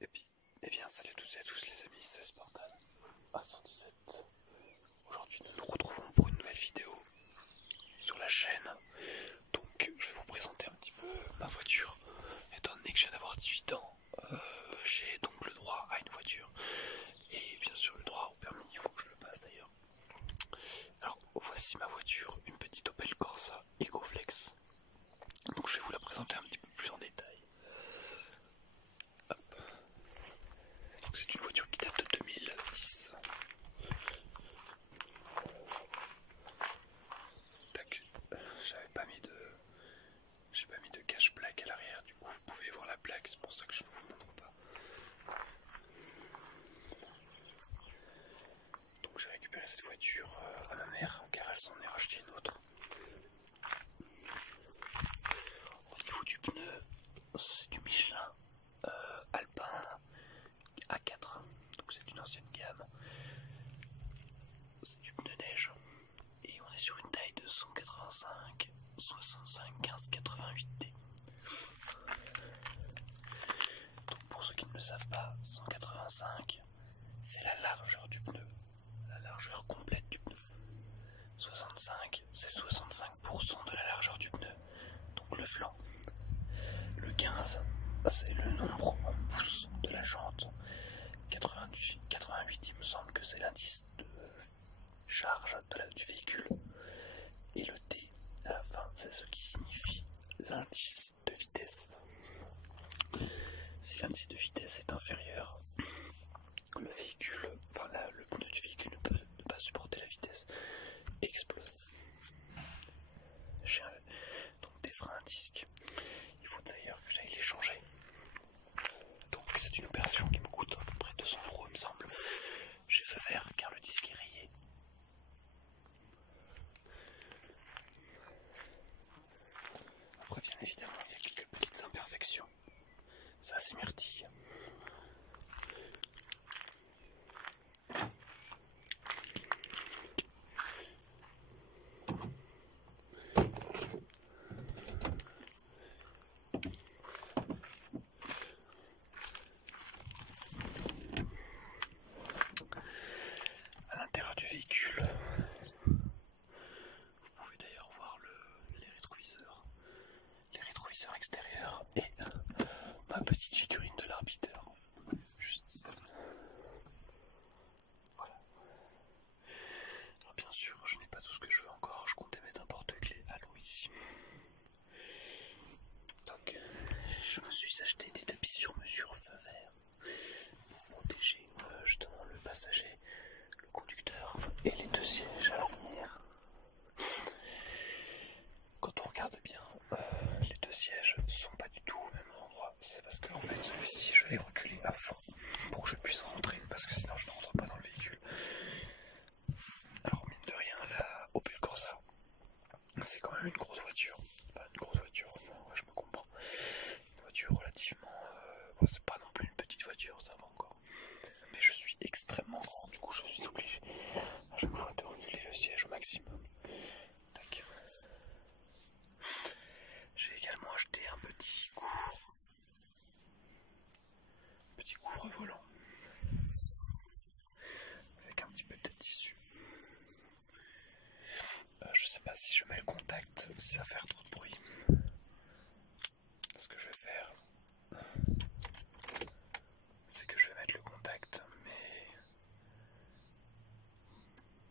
Eh bien, salut à toutes et à tous les amis, c'est Spartan à 117. Aujourd'hui, nous nous retrouvons pour une nouvelle vidéo sur la chaîne. Donc, je vais vous présenter un petit peu ma voiture. Étant donné que je viens d'avoir 18 ans, j'ai donc le droit à une voiture. Et bien sûr, le droit au permis, il faut que je le passe d'ailleurs. Alors, voici ma voiture, une petite Opel Corsa EcoFlex. Donc, je vais vous la présenter un petit peu plus en détail. Donc c'est une voiture qui date de 2010. Tac, j'ai pas mis de cache plaque à l'arrière, du coup vous pouvez voir la plaque, c'est pour ça que je ne vous montre pas. Donc j'ai récupéré cette voiture à ma mère car elle s'en est racheté une autre. Au niveau du pneu, c'est du Michelin Alpin A4, donc c'est une ancienne gamme. C'est du pneu neige et on est sur une taille de 185 65 15 88T. Donc pour ceux qui ne le savent pas, 185 c'est la largeur du pneu, la largeur complète du pneu. 65 c'est 65% de la largeur du pneu, donc le flanc. Le 15 c'est le nombre en pouces de la jante. 88 il me semble que c'est l'indice de charge du véhicule. Et le T à la fin c'est ce qui signifie l'indice de vitesse. Si l'indice de vitesse est inférieur, le véhicule, le pneu du véhicule ne peut ne pas supporter la vitesse et exploser. J'ai donc des freins à disque. Il faut d'ailleurs que j'aille les changer. Donc c'est une opération qui me coûte à peu près 200 € il me semble. J'ai fait vert car le disque est rayé. Après bien évidemment il y a quelques petites imperfections. Ça s'émertille. À l'intérieur du véhicule, vous pouvez d'ailleurs voir les rétroviseurs extérieurs et ma petite figurine de l'arbitre. Juste. Voilà. Alors bien sûr, je n'ai pas tout ce que je veux encore, je comptais mettre un porte-clés à l'eau ici. Donc, je me suis acheté des tapis sur mesure feu vert pour protéger justement le passager, le conducteur et les deux sièges à l'arrière. Quand on regarde bien, les deux sièges sont pas du tout au même endroit. C'est parce que en fait celui-ci je l'ai reculé à fond pour que je puisse rentrer, parce que sinon je ne rentre pas dans le véhicule. Alors mine de rien, la Opel Corsa, c'est quand même une grosse voiture. Pas une grosse voiture, je me comprends. Une voiture relativement... c'est pas non plus une petite voiture, ça va encore. Mais je suis extrêmement grand, du coup je suis obligé à chaque fois de reculer le siège au maximum. Tac. J'ai également acheté un petit couvre-volant avec un petit peu de tissu. Je sais pas si je mets le contact, si ça va faire trop de bruit. Ce que je vais faire, c'est que je vais mettre le contact, mais...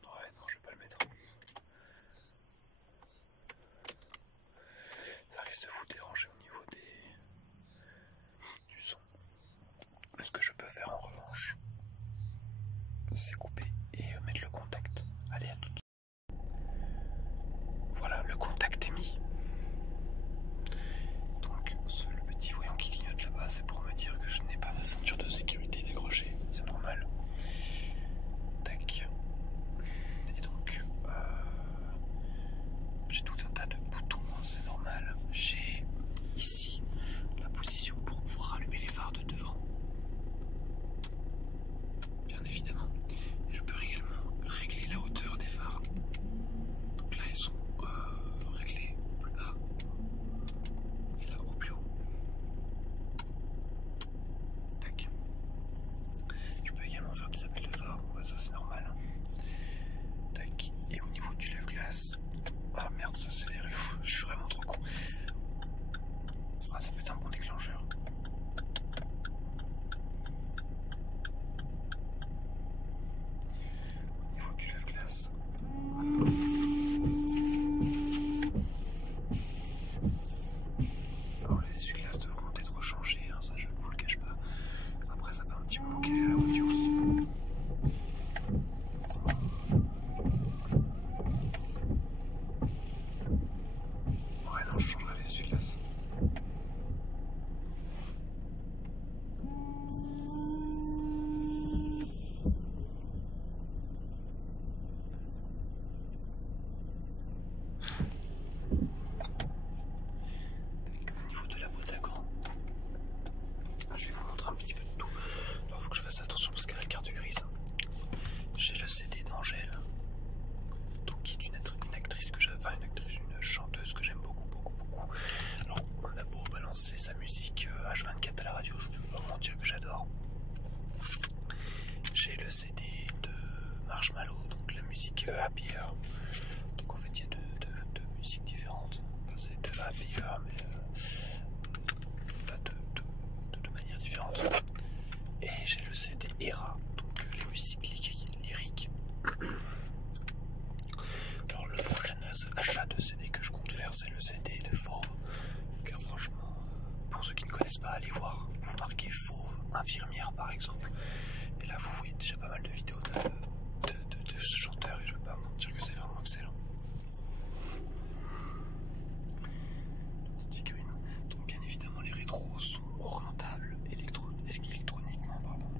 Ouais, non, je vais pas le mettre. Ça risque de vous déranger au niveau du son. Ce que je peux faire en revanche, c'est couper et mettre le contact. Allez, à tout de suite. Voilà, le contact est mis. infirmière par exemple. Et là vous voyez déjà pas mal de vidéos de ce chanteur et je peux pas mentir que c'est vraiment excellent. Petite figurine. Donc bien évidemment les rétros sont orientables électroniquement, pardon.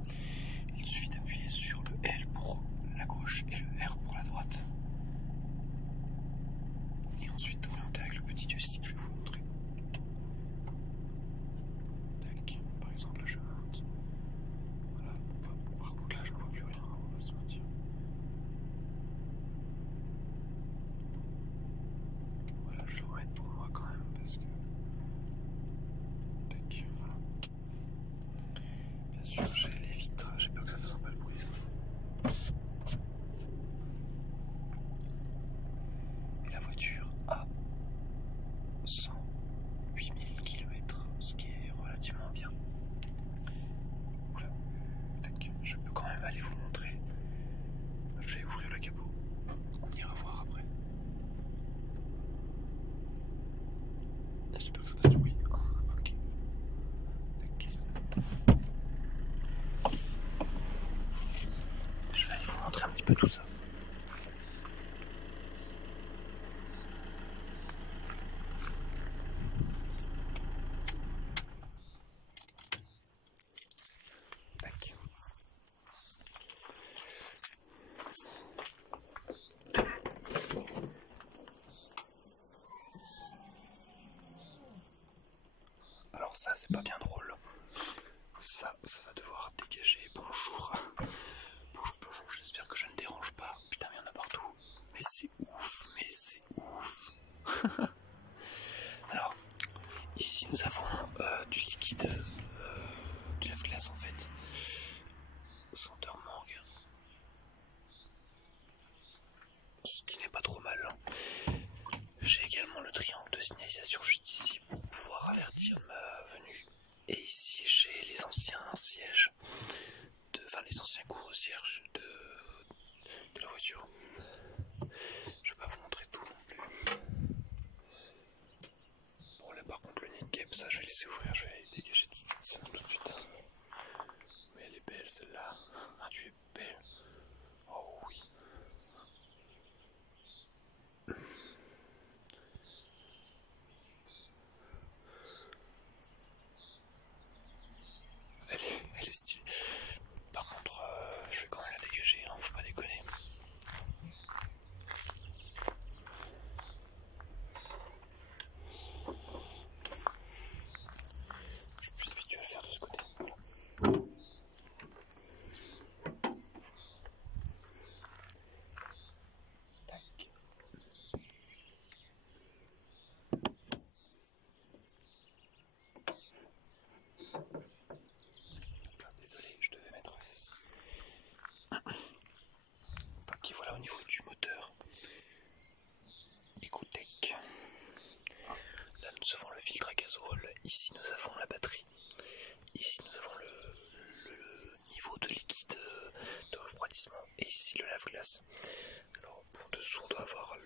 Il suffit d'appuyer sur le L pour la gauche et le R pour la droite. Et ensuite d'orienter avec le petit joystick, je vais vous montrer. Tac, par exemple là je monte. Voilà, par contre là je ne vois plus rien, on va se mentir. Voilà, je vais le remettre pour moi quand même parce que... Tac, voilà. Bien sûr j'ai les vitres, j'ai peur que ça fasse un peu le bruit. Et la voiture a 108 000 km, ce qui est relativement bien. Oula. Tac. Je peux quand même aller vous montrer. Je vais ouvrir le capot. On ira voir après. J'espère que ça fasse du bruit. Ok. Tac. Je vais aller vous montrer un petit peu tout ça. Tac. Alors ça c'est pas bien drôle. Ça va devoir dégager. Bonjour. Bonjour, j'espère que je ne dérange pas. Putain, mais il y en a partout. Mais c'est ouf, Alors, ici nous avons du liquide, du lave-glace en fait. Senteur mangue. Ce qui n'est pas trop mal. J'ai également le triangle de signalisation juste ici pour pouvoir avertir de ma venue. Et ici j'ai les anciens sièges, les anciens couvre-sièges de la voiture. Je vais pas vous montrer tout non plus. Bon là par contre le nid de guêpe, ça je vais laisser ouvrir, je vais dégager tout de suite. Mais elle est belle celle-là. Ah tu es belle. Oh oui. Elle est stylée. Par contre, je vais quand même la dégager, hein, faut pas déconner. Je suis plus habitué à le faire de ce côté. Tac. Désolé, je devais mettre ceci. Ok, voilà au niveau du moteur. Ecotech. Là nous avons le filtre à gazole. Ici nous avons la batterie. Ici nous avons le niveau de liquide de refroidissement. Et ici le lave-glace. Alors en dessous on doit avoir